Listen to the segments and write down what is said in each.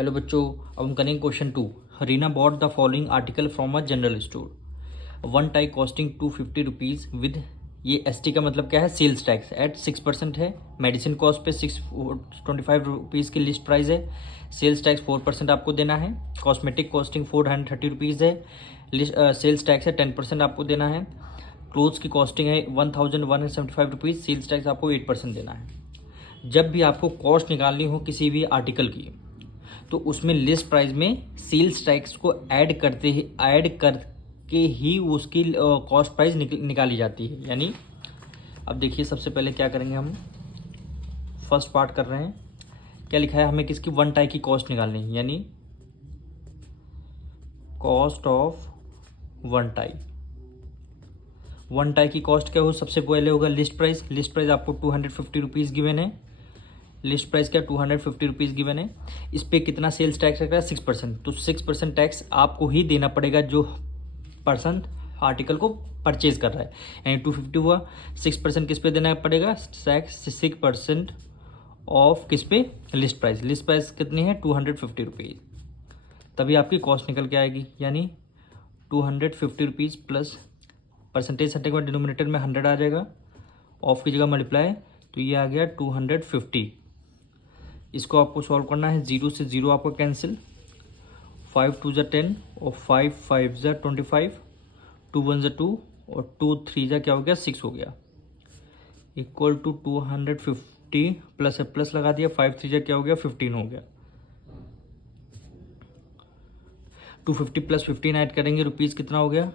Hello बच्चों, अब हम करेंगे question 2। Reena bought the following article from a general store. One tie costing 250 rupees with, ये ST का मतलब क्या है, सेल्स टैक्स एट 6% है। मेडिसिन कॉस्ट पे 625 रुपीज़ की लिस्ट प्राइस है। सेल्स टैक्स 4% आपको देना है। कॉस्मेटिक कॉस्टिंग 430 रुपीज़ है। सेल्स टैक्स है 10% आपको देना है। क्लोथ्स की कॉस्टिंग है 1175 रुपीज़, सेल्स टैक्स आपको 8% देना है। जब भी आपको कॉस्ट निकालनी हो किसी भी आर्टिकल की, तो उसमें लिस्ट प्राइस में सेल्स टैक्स को ऐड करके ही उसकी कॉस्ट प्राइस निकाली जाती है। यानी अब देखिए, सबसे पहले क्या करेंगे हम, फर्स्ट पार्ट कर रहे हैं। क्या लिखा है, हमें किसकी वन टाई की कॉस्ट निकालनी है, यानी cost of one tie. One tie की कॉस्ट क्या हो, सबसे पहले होगा लिस्ट प्राइस। लिस्ट प्राइस आपको 250 रुपीज़ गिवन है। लिस्ट प्राइस क्या 250 रुपीज़ गिवन है। इस पर कितना सेल्स टैक्स रख रहा है, 6%। तो 6% टैक्स आपको ही देना पड़ेगा जो पर्सन आर्टिकल को परचेज कर रहा है। यानी 250 हुआ, 6% किस पे देना पड़ेगा, टैक्स 6% ऑफ किस पे, लिस्ट प्राइस। लिस्ट प्राइस कितनी है, 250 रुपीज़। तभी आपकी कॉस्ट निकल के आएगी। यानी 250 रुपीज़ प्लस परसेंटेज हटने के बाद डिनोमिनेटर में 100 आ जाएगा, ऑफ की जगह मल्टीप्लाई, तो ये आ गया 250। इसको आपको सॉल्व करना है। 0 से 0 आपको कैंसिल, 5 2 ज़ा 10 और 5 5 ज़ा 25, 2 1 ज़ा 2 और 2 3 ज़ा क्या हो गया, 6 हो गया, इक्वल टू 250 प्लस प्लस लगा दिया, 5 3 ज़ा क्या हो गया, 15 हो गया। 250 प्लस 15 ऐड करेंगे, रुपीज़ कितना हो गया,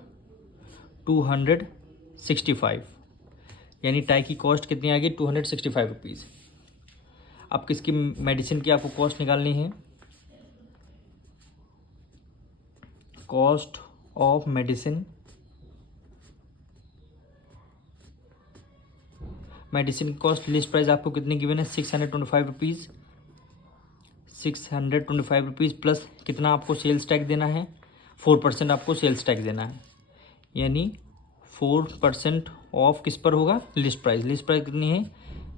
265। यानी टाई की कॉस्ट कितनी आ गई, 265 रुपीज़। अब किसकी, मेडिसिन की आपको कॉस्ट निकालनी है। कॉस्ट ऑफ मेडिसिन, मेडिसिन की कॉस्ट लिस्ट प्राइस आपको कितनी गिवन है, 625 रुपीज़। 625 रुपीज़ प्लस कितना आपको सेल्स टैक्स देना है, 4% आपको सेल्स टैक्स देना है। यानी 4% ऑफ किस पर होगा, लिस्ट प्राइस। लिस्ट प्राइस कितनी है,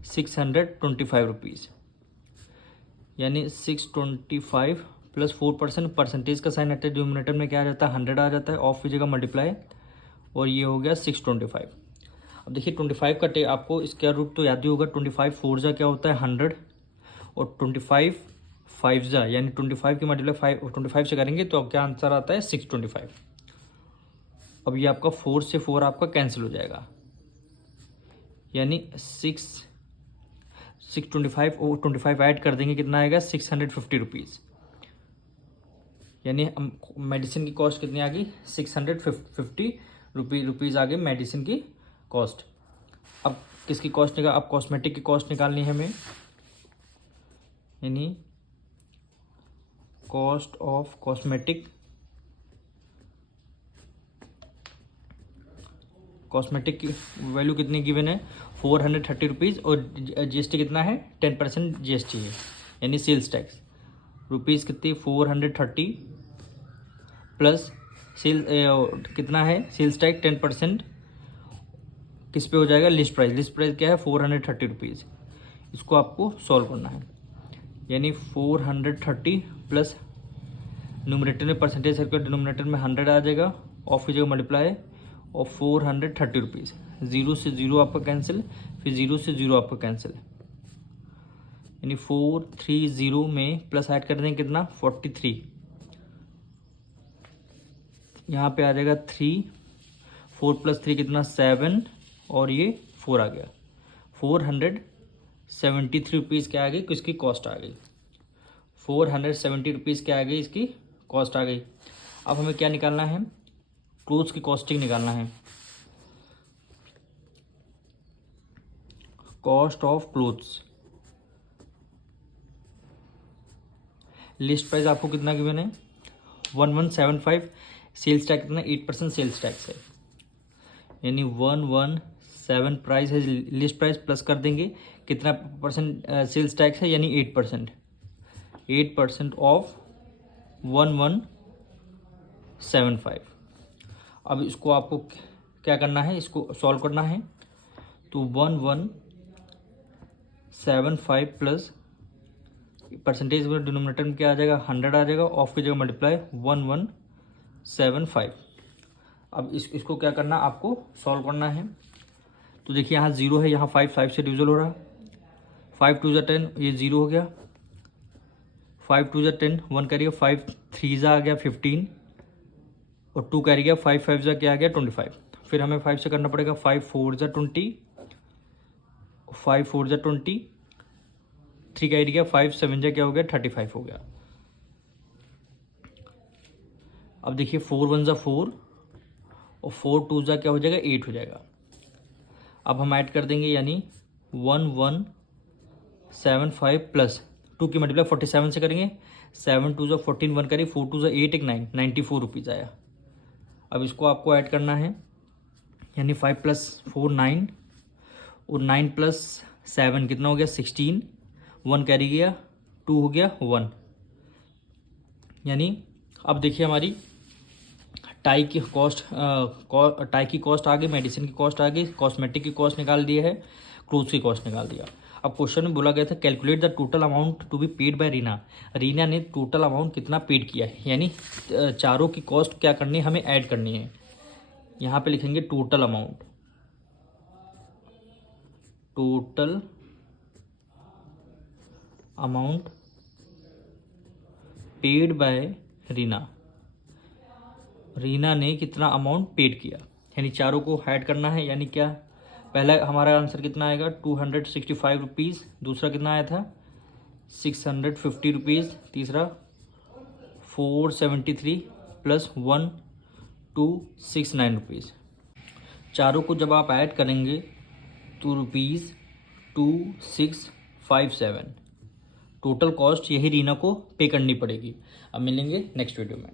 625 रुपीज़। यानी 625 प्लस 4%, परसेंटेज का साइन आता है, डिनोमिनेटर में क्या आ जाता है, 100 आ जाता है, ऑफ की जगह मल्टीप्लाई, और ये हो गया 625। अब देखिए 25 का आपको स्क्वायर रूट तो याद ही होगा। 25 4 जा क्या होता है, 100, और 25 5 जा यानी 25 की मल्टीप्लाई 25 से करेंगे तो अब क्या आंसर आता है, 625। अब ये आपका 4 से 4 आपका कैंसिल हो जाएगा, यानी 625 और 25 ऐड कर देंगे, कितना आएगा, 650 रुपीज़। यानी मेडिसिन की कॉस्ट कितनी आ गई, 650 रुपीज़ आ गई मेडिसिन की कॉस्ट। अब किसकी कॉस्ट निकाल, अब कॉस्मेटिक की कॉस्ट निकालनी है हमें। यानी कॉस्ट ऑफ कॉस्मेटिक, कॉस्मेटिक की वैल्यू कितनी गिवन है, 430 रुपीज़, और GST कितना है, 10% GST है। यानी सेल्स टैक्स रुपीज़ कितनी, 430 प्लस सेल कितना है, सेल्स टैक्स 10% किस पे हो जाएगा, लिस्ट प्राइस। लिस्ट प्राइस क्या है, 430 रुपीज़। इसको आपको सॉल्व करना है। यानी 430 प्लस न्यूमरेटर में परसेंटेज करके डिनोमिनेटर में 100 आ जाएगा, ऑफ की जगह मल्टीप्लाई, और 430 रुपीज़। 0 से 0 आपका कैंसिल, फिर 0 से 0 आपका कैंसिल, यानी 430 में प्लस ऐड कर देंगे कितना, 43। यहाँ पे आ जाएगा 3, 4 प्लस 3 कितना, 7, और ये 4 आ गया। 473 रुपीज़ क्या आ गई, किसकी कॉस्ट आ गई, 470 रुपीज़ क्या आ गई, इसकी कॉस्ट आ गई। अब हमें क्या निकालना है, क्लोथ्स की कॉस्टिंग निकालना है। Cost of clothes, list price आपको कितना गिवन है, 1175। सेल्स टैक्स कितना, 8% सेल्स टैक्स है। यानी 117 प्राइस है लिस्ट प्राइस, प्लस कर देंगे कितना परसेंट सेल्स टैक्स है, यानी 8%। 8% ऑफ 1175। अब इसको आपको क्या करना है, इसको सॉल्व करना है। तो 1175 प्लस परसेंटेज में डिनोमिनेटर में क्या आ जाएगा, 100 आ जाएगा, ऑफ की जगह मल्टीप्लाई 1175। अब इसको क्या करना, आपको सॉल्व करना है। तो देखिए यहाँ 0 है, यहाँ 5 से डिविजल हो रहा है, 5 2 10, ये 0 हो गया, 5 2 10, 1 करिए, 5 3 आ गया 15, और 2 कैरी गया, 5 5 क्या आ गया 25। फिर हमें 5 से करना पड़ेगा, 5 4 20, 5 4 20, 3 कैरी गया, 5 7 क्या हो गया 35 हो गया। अब देखिए 4 1 4, और 4 2 क्या हो जाएगा 8 हो जाएगा। अब हम ऐड कर देंगे, यानी 1175 प्लस 2 की मल्टीप्लाई 47 से करेंगे, 7 2 14, 1 करिए, 4 2 8 1 9, 94 रुपीज़ आया। अब इसको आपको ऐड करना है, यानी 5 + 4 9, और 9 + 7 कितना हो गया 16, 1 कैरी गया, 2 हो गया 1। यानी अब देखिए हमारी टाई की कॉस्ट आ गई, मेडिसिन की कॉस्ट आ गई, कॉस्मेटिक की कॉस्ट निकाल दी है, क्लोथ की कॉस्ट निकाल दिया। अब क्वेश्चन में बोला गया था calculate the total amount to be paid by Reena. Reena ने टोटल अमाउंट कितना पेड किया है, यानी चारों की कॉस्ट क्या करनी है, हमें ऐड करनी है। यहाँ पे लिखेंगे total amount, total amount paid by Reena. Reena ने कितना अमाउंट पेड किया, यानी चारों को ऐड करना है। यानी क्या, पहला हमारा आंसर कितना आएगा 265 रुपीज़, दूसरा कितना आया था 650 रुपीज़, तीसरा 473 + 1269 रुपीज़। चारों को जब आप ऐड करेंगे तो ₹2657 टोटल कॉस्ट यही रीना को पे करनी पड़ेगी। अब मिलेंगे नेक्स्ट वीडियो में।